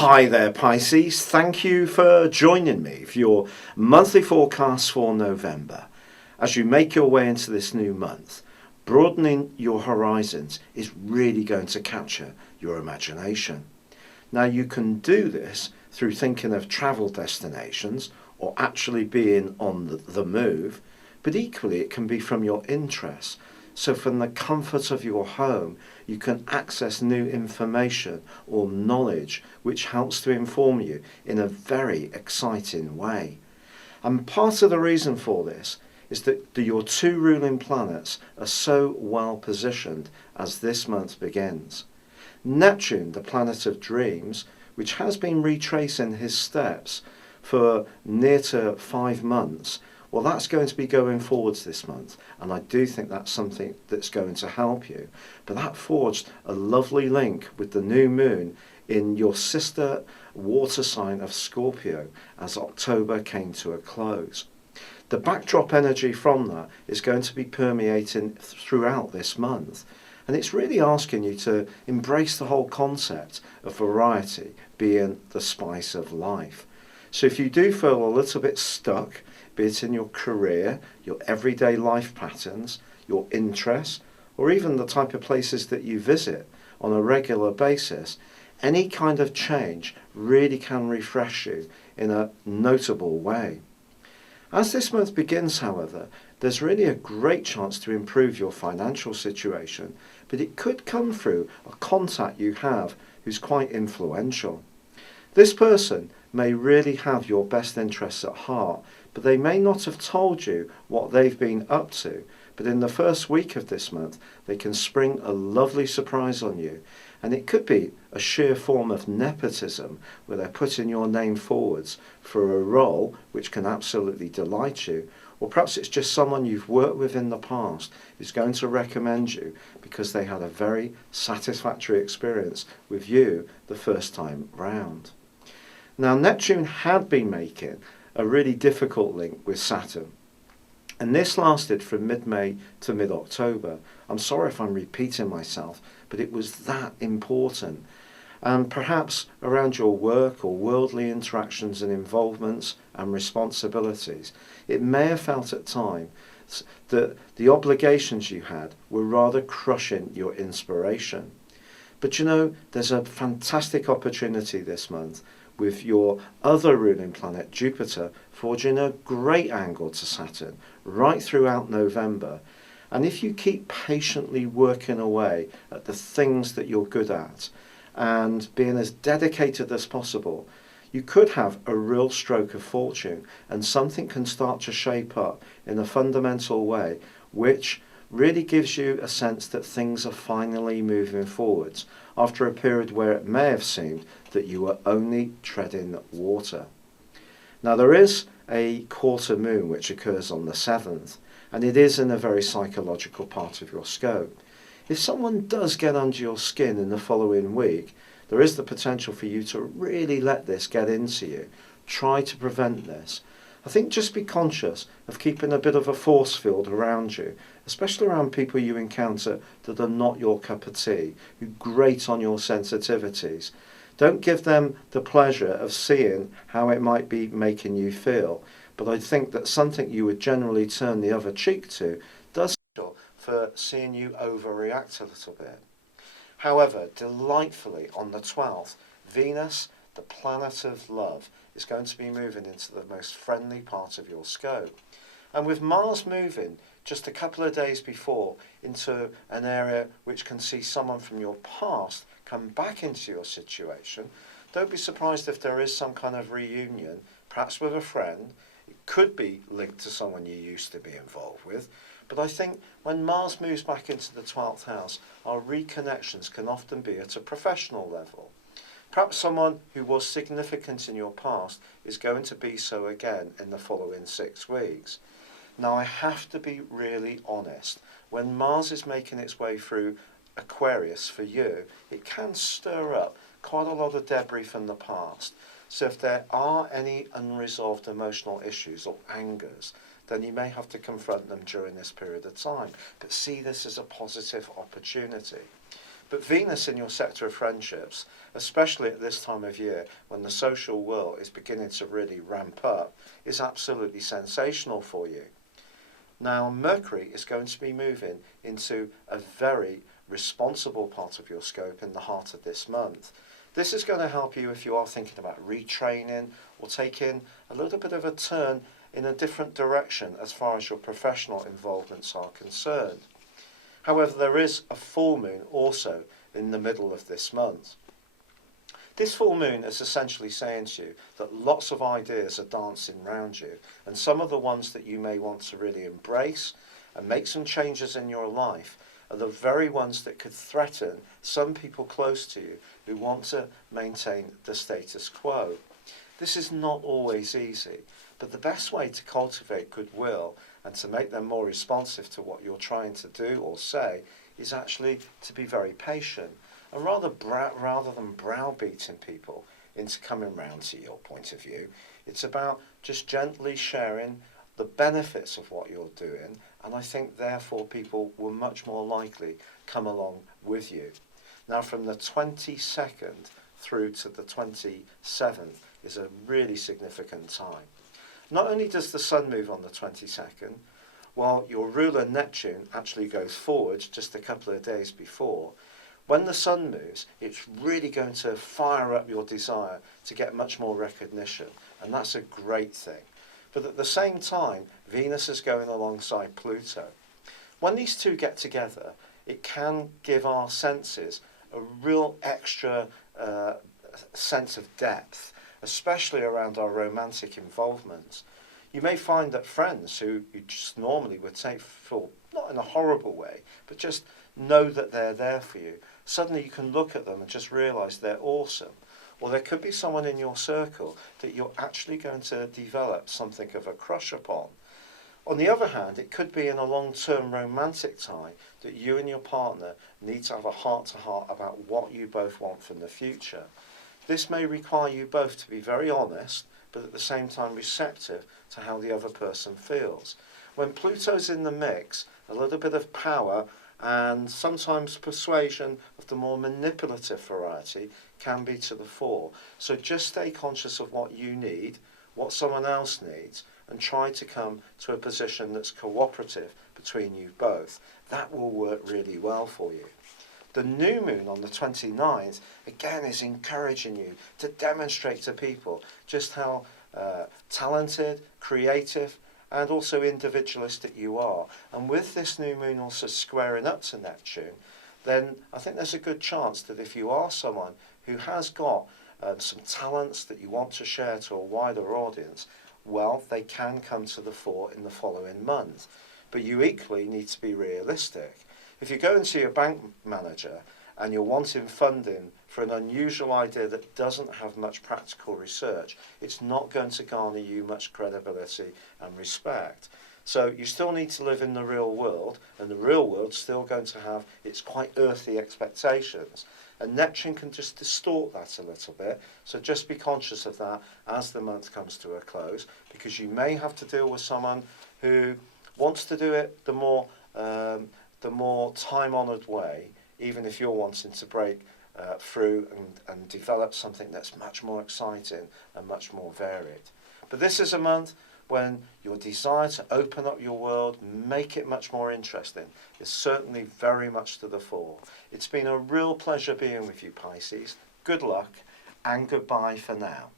Hi there, Pisces. Thank you for joining me for your monthly forecast for November. As you make your way into this new month, broadening your horizons is really going to capture your imagination. Now, you can do this through thinking of travel destinations or actually being on the move, but equally it can be from your interests. So from the comfort of your home, you can access new information or knowledge which helps to inform you in a very exciting way. And part of the reason for this is that your two ruling planets are so well positioned as this month begins. Neptune, the planet of dreams, which has been retracing his steps for near to 5 months, well, that's going to be going forwards this month, and I do think that's something that's going to help you. But that forged a lovely link with the new moon in your sister water sign of Scorpio as October came to a close. The backdrop energy from that is going to be permeating throughout this month, and it's really asking you to embrace the whole concept of variety being the spice of life. So if you do feel a little bit stuck, be it in your career, your everyday life patterns, your interests, or even the type of places that you visit on a regular basis, any kind of change really can refresh you in a notable way. As this month begins, however, there's really a great chance to improve your financial situation, but it could come through a contact you have who's quite influential. This person may really have your best interests at heart, but they may not have told you what they've been up to. But in the first week of this month, they can spring a lovely surprise on you. And it could be a sheer form of nepotism, where they're putting your name forwards for a role which can absolutely delight you. Or perhaps it's just someone you've worked with in the past who's going to recommend you because they had a very satisfactory experience with you the first time round. Now, Neptune had been making a really difficult link with Saturn, and this lasted from mid-May to mid-October. I'm sorry if I'm repeating myself, but it was that important. And perhaps around your work or worldly interactions and involvements and responsibilities, it may have felt at times that the obligations you had were rather crushing your inspiration. But you know, there's a fantastic opportunity this month with your other ruling planet, Jupiter, forging a great angle to Saturn right throughout November. And if you keep patiently working away at the things that you're good at and being as dedicated as possible, you could have a real stroke of fortune, and something can start to shape up in a fundamental way which really gives you a sense that things are finally moving forwards after a period where it may have seemed that you were only treading water. Now, there is a quarter moon which occurs on the 7th, and it is in a very psychological part of your scope. If someone does get under your skin in the following week, there is the potential for you to really let this get into you. Try to prevent this. I think just be conscious of keeping a bit of a force field around you, especially around people you encounter that are not your cup of tea, who grate on your sensitivities. Don't give them the pleasure of seeing how it might be making you feel, but I think that something you would generally turn the other cheek to does for seeing you overreact a little bit. However, delightfully on the 12th, Venus, the planet of love, is going to be moving into the most friendly part of your scope. And with Mars moving just a couple of days before into an area which can see someone from your past come back into your situation, don't be surprised if there is some kind of reunion, perhaps with a friend. It could be linked to someone you used to be involved with. But I think when Mars moves back into the 12th house, our reconnections can often be at a professional level. Perhaps someone who was significant in your past is going to be so again in the following 6 weeks. Now, I have to be really honest. When Mars is making its way through Aquarius for you, it can stir up quite a lot of debris from the past. So if there are any unresolved emotional issues or angers, then you may have to confront them during this period of time. But see this as a positive opportunity. But Venus in your sector of friendships, especially at this time of year when the social world is beginning to really ramp up, is absolutely sensational for you. Now, Mercury is going to be moving into a very responsible part of your scope in the heart of this month. This is going to help you if you are thinking about retraining or taking a little bit of a turn in a different direction as far as your professional involvements are concerned. However, there is a full moon also in the middle of this month. This full moon is essentially saying to you that lots of ideas are dancing around you, and some of the ones that you may want to really embrace and make some changes in your life are the very ones that could threaten some people close to you who want to maintain the status quo. This is not always easy, but the best way to cultivate goodwill and to make them more responsive to what you're trying to do or say is actually to be very patient. And rather than browbeating people into coming round to your point of view, it's about just gently sharing the benefits of what you're doing, and I think therefore people will much more likely come along with you. Now, from the 22nd through to the 27th is a really significant time. Not only does the Sun move on the 22nd, while your ruler Neptune actually goes forward just a couple of days before, when the Sun moves, it's really going to fire up your desire to get much more recognition, and that's a great thing. But at the same time, Venus is going alongside Pluto. When these two get together, it can give our senses a real extra sense of depth, especially around our romantic involvement. You may find that friends who you just normally would take for, not in a horrible way, but just know that they're there for you, suddenly you can look at them and just realise they're awesome. Or there could be someone in your circle that you're actually going to develop something of a crush upon. On the other hand, it could be in a long-term romantic tie that you and your partner need to have a heart-to-heart about what you both want from the future. This may require you both to be very honest, but at the same time receptive to how the other person feels. When Pluto's in the mix, a little bit of power and sometimes persuasion of the more manipulative variety can be to the fore. So just stay conscious of what you need, what someone else needs, and try to come to a position that's cooperative between you both. That will work really well for you. The new moon on the 29th, again, is encouraging you to demonstrate to people just how talented, creative, and also individualistic you are. And with this new moon also squaring up to Neptune, then I think there's a good chance that if you are someone who has got some talents that you want to share to a wider audience, well, they can come to the fore in the following month. But you equally need to be realistic. If you go and see a bank manager and you're wanting funding for an unusual idea that doesn't have much practical research, it's not going to garner you much credibility and respect. So you still need to live in the real world, and the real world's still going to have its quite earthly expectations. And Neptune can just distort that a little bit, so just be conscious of that as the month comes to a close, because you may have to deal with someone who wants to do it the more time-honoured way, even if you're wanting to break through and develop something that's much more exciting and much more varied. But this is a month when your desire to open up your world, make it much more interesting, is certainly very much to the fore. It's been a real pleasure being with you, Pisces. Good luck and goodbye for now.